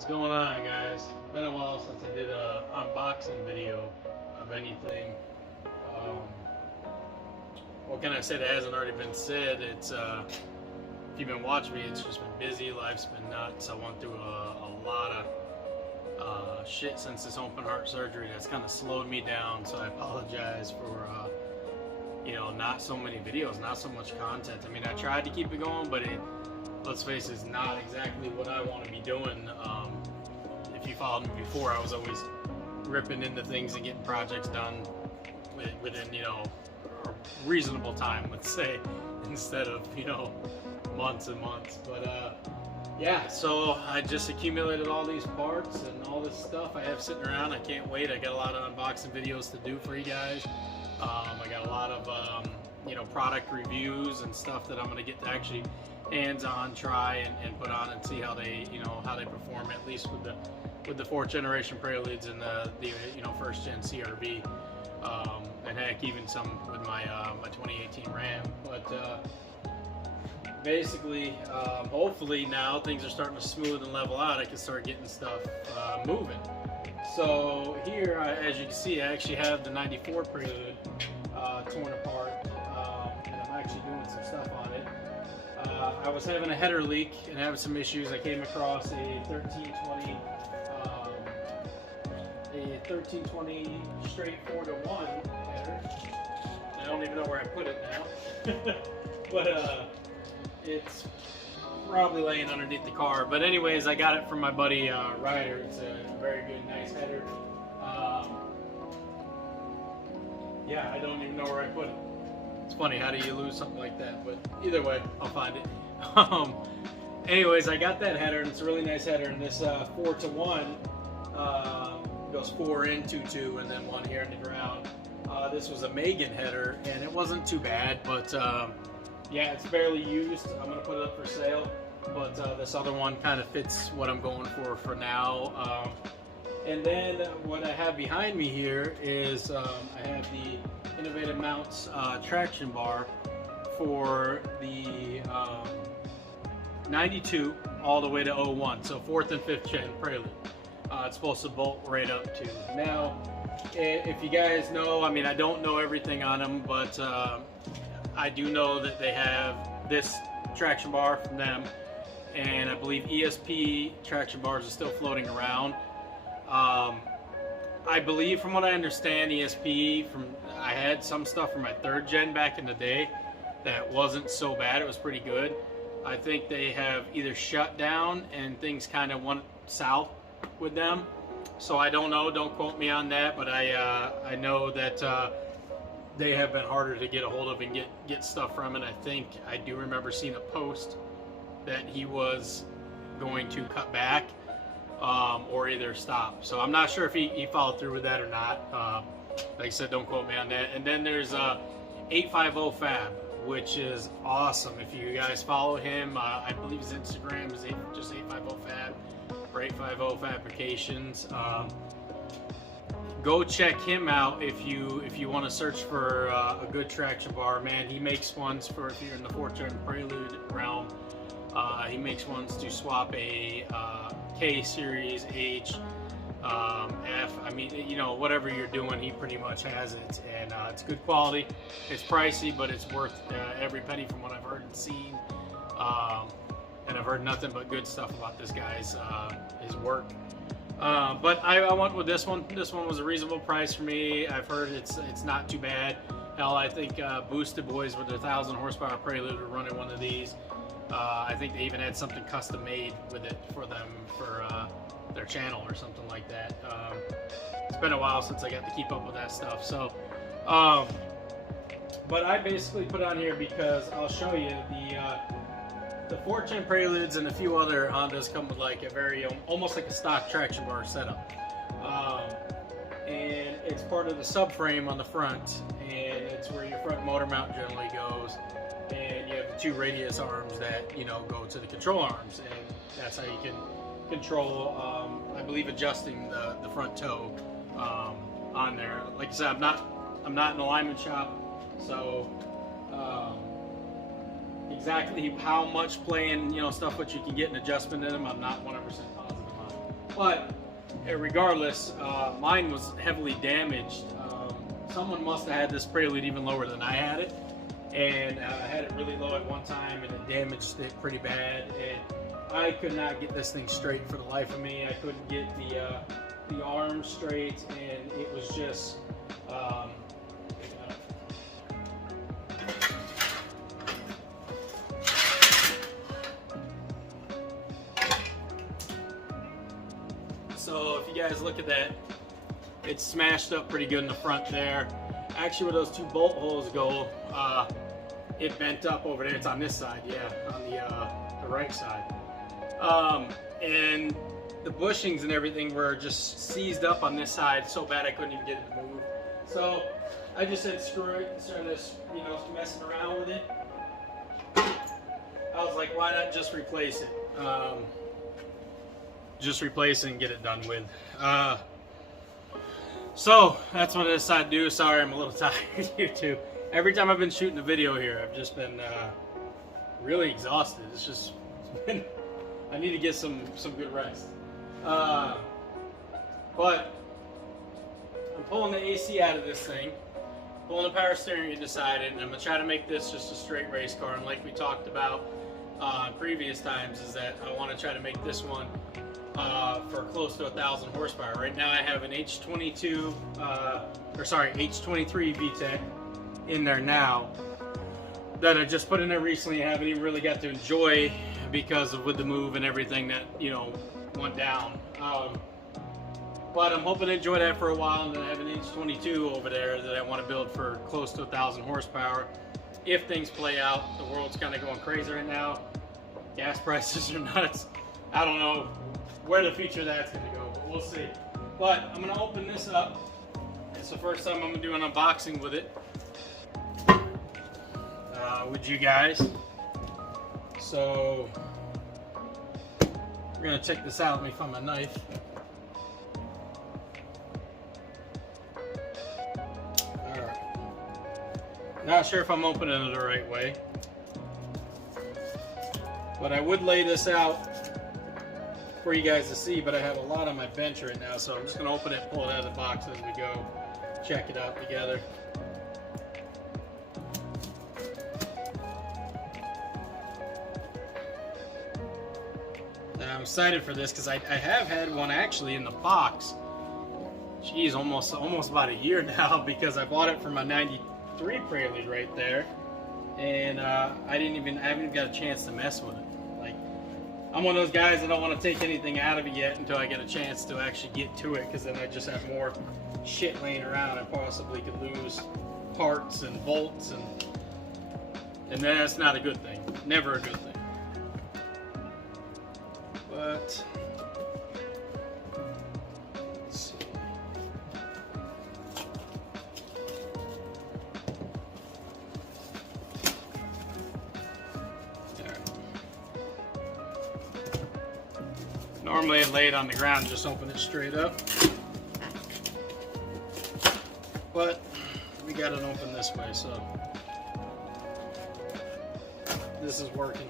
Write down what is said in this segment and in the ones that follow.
What's going on, guys? Been a while since I did a unboxing video of anything. Um, what can I say that hasn't already been said? It's if you've been watching me, it's just been busy. Life's been nuts. I went through a lot of shit since this open heart surgery that's kind of slowed me down. So I apologize for not so many videos, not so much content. I mean, I tried to keep it going, but let's face it, it's not exactly what I want to be doing. If you followed me before, I was always ripping into things and getting projects done within, a reasonable time, let's say, instead of, months and months. But yeah, so I just accumulated all these parts and all this stuff I have sitting around. I can't wait. I got a lot of unboxing videos to do for you guys. I got a lot of, product reviews and stuff that I'm going to get to actually hands-on try and put on and see how they, how they perform, at least with the 4th generation Preludes and the 1st gen CRV, and heck, even some with my 2018 Ram. But basically, hopefully now things are starting to smooth and level out. I can start getting stuff moving. So here, as you can see, I actually have the 94 Prelude torn apart, and I'm actually doing some stuff on it. I was having a header leak and having some issues. I came across a 1320 straight 4-to-1 header. I don't even know where I put it now, but it's probably laying underneath the car. But anyways, I got it from my buddy Ryder. It's a very good, nice header. Yeah, I don't even know where I put it. It's funny, how do you lose something like that? But either way, I'll find it. Anyways, I got that header, and it's a really nice header. And this 4-to-1 goes 4 in, 2, and then 1 here in the ground. This was a Megan header, and it wasn't too bad, but yeah, it's barely used. I'm gonna put it up for sale, but this other one kind of fits what I'm going for now. And then what I have behind me here is I have the Innovative Mounts traction bar for the 92 all the way to 01, so 4th and 5th gen Prelude. It's supposed to bolt right up to. Now, if you guys know, I mean, I don't know everything on them, but I do know that they have this traction bar from them, and I believe ESP traction bars are still floating around. I believe, from what I understand, ESP, I had some stuff from my 3rd gen back in the day that wasn't so bad. It was pretty good. I think they have either shut down and things kind of went south with them. So I don't know. Don't quote me on that. But I know that they have been harder to get a hold of and get stuff from. And I do remember seeing a post that he was going to cut back. Or either stop. So I'm not sure if he followed through with that or not. Like I said, don't quote me on that. And then there's 850 Fab, which is awesome. If you guys follow him, I believe his Instagram is just 850 Fab or 850 Fabrications. Go check him out if you want to search for a good traction bar. Man, he makes ones for if you're in the 4th gen Prelude realm. He makes ones to swap a K series, H, F. I mean, whatever you're doing, he pretty much has it, and it's good quality. It's pricey, but it's worth every penny from what I've heard and seen. And I've heard nothing but good stuff about this guy's his work. But I went with this one. This one was a reasonable price for me. I've heard it's not too bad. Hell, I think Boosted Boys with their 1,000 horsepower Prelude are running one of these. I think they even had something custom made with it for them for their channel or something like that. It's been a while since I got to keep up with that stuff. So, but I basically put on here because I'll show you the 4th gen Preludes and a few other Hondas come with like a very almost like a stock traction bar setup, and it's part of the subframe on the front, and it's where your front motor mount generally goes. And you have the 2 radius arms that go to the control arms, and that's how you can control, I believe, adjusting the front toe on there. Like I said, I'm not in the alignment shop, so exactly how much playing, stuff what you can get an adjustment in them, I'm not 100% positive on. But regardless, mine was heavily damaged. Someone must have had this Prelude even lower than I had it, and I had it really low at one time, and it damaged it pretty bad. And I could not get this thing straight for the life of me. I couldn't get the arm straight, and it was just so if you guys look at that, it's smashed up pretty good in the front there. Actually, where those two bolt holes go, it bent up over there. It's on this side, yeah, on the right side. And the bushings and everything were just seized up on this side so bad I couldn't even get it to move. So I just said screw it and started, messing around with it. I was like, why not just replace it? Just replace it and get it done with. So that's what I decided to do. Sorry, I'm a little tired here too. Every time I've been shooting a video here, I've just been really exhausted. It's been, I need to get some good rest. But I'm pulling the AC out of this thing, pulling the power steering unit inside it, and I'm gonna try to make this just a straight race car. And like we talked about previous times, is that I want to try to make this one for close to 1,000 horsepower. Right now I have an H23 VTEC in there now that I just put in there recently. I haven't even really got to enjoy because of with the move and everything that went down. But I'm hoping to enjoy that for a while, and then I have an H22 over there that I want to build for close to 1,000 horsepower. If things play out, the world's kind of going crazy right now. Gas prices are nuts. I don't know where the future of that's going to go, but we'll see. But I'm going to open this up. It's the first time I'm going to do an unboxing with it. With you guys. So we're going to check this out. Let me find my knife. Alright. Not sure if I'm opening it the right way, but I would lay this out for you guys to see, but I have a lot on my bench right now, so I'm just going to open it and pull it out of the box as we go check it out together. I'm excited for this because I have had one actually in the box. Geez, almost about a year now, because I bought it for my '93 Prelude right there, and I haven't even got a chance to mess with it. Like, I'm one of those guys that don't want to take anything out of it yet until I get a chance to actually get to it, because then I just have more shit laying around. I possibly could lose parts and bolts, and that's not a good thing. Never a good thing. But let's see. There. Normally I'd lay it on the ground and just open it straight up, but we got it open this way, so this is working.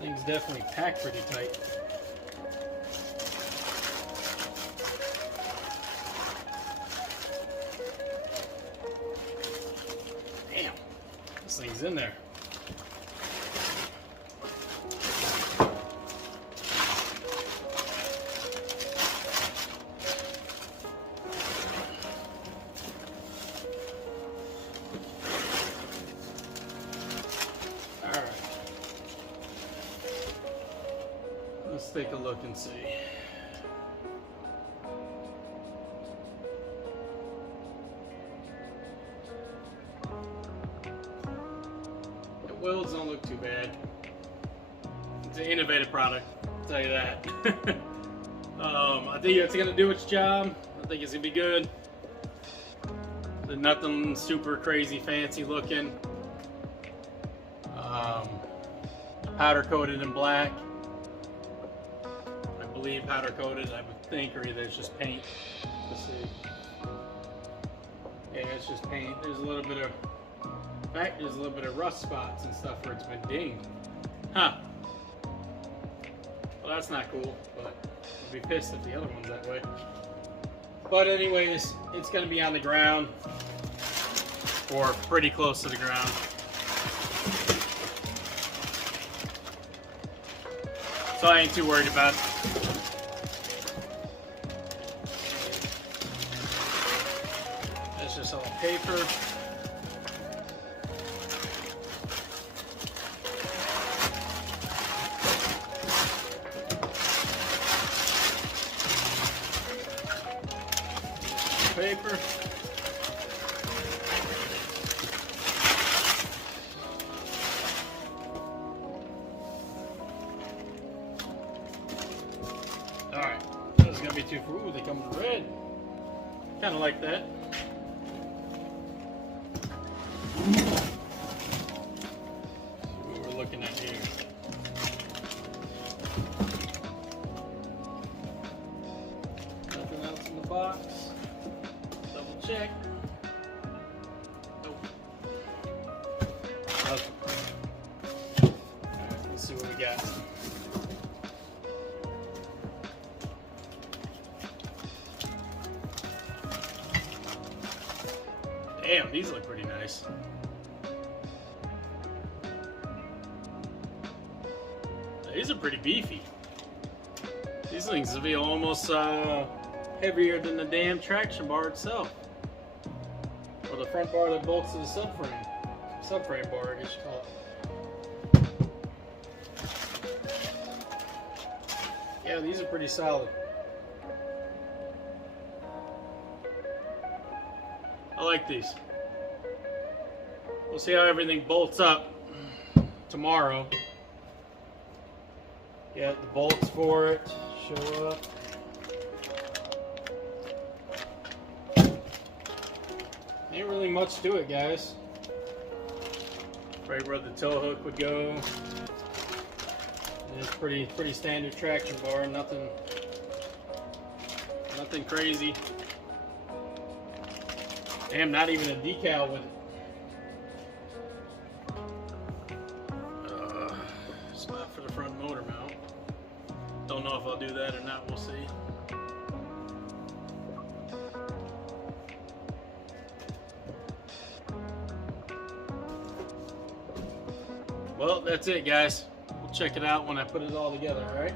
Thing's definitely packed pretty tight. Damn, this thing's in there. Let's take a look and see. The wheels don't look too bad. It's an innovative product, I'll tell you that. I think it's going to do its job. I think it's going to be good. There's nothing super crazy fancy looking. Powder coated in black. Powder coated, I would think, or either it's just paint. Let's see. Yeah, it's just paint. There's a little bit of In fact, there's a little bit of rust spots and stuff where it's been dinged. Huh. Well, that's not cool, but I'll be pissed if the other one's that way. But anyways, it's going to be on the ground, or pretty close to the ground. So I ain't too worried about it. That's just all paper. Paper. Alright, this is gonna be too cool. They come in red. Kinda like that. See what we're looking at here. Nothing else in the box. Double check. Nope. Nothing. Alright, let's see what we got. Damn, these look pretty nice. These are pretty beefy. These things will be almost heavier than the damn traction bar itself. Or the front bar that bolts to the subframe. Subframe bar, I guess you call it. Yeah, these are pretty solid. I like these. We'll see how everything bolts up tomorrow. Yeah, the bolts for it show up. Ain't really much to it, guys. Right where the tow hook would go. And it's pretty standard traction bar. Nothing crazy. Damn, not even a decal with it. It's not for the front motor mount. Don't know if I'll do that or not, we'll see. Well, that's it, guys. We'll check it out when I put it all together, alright?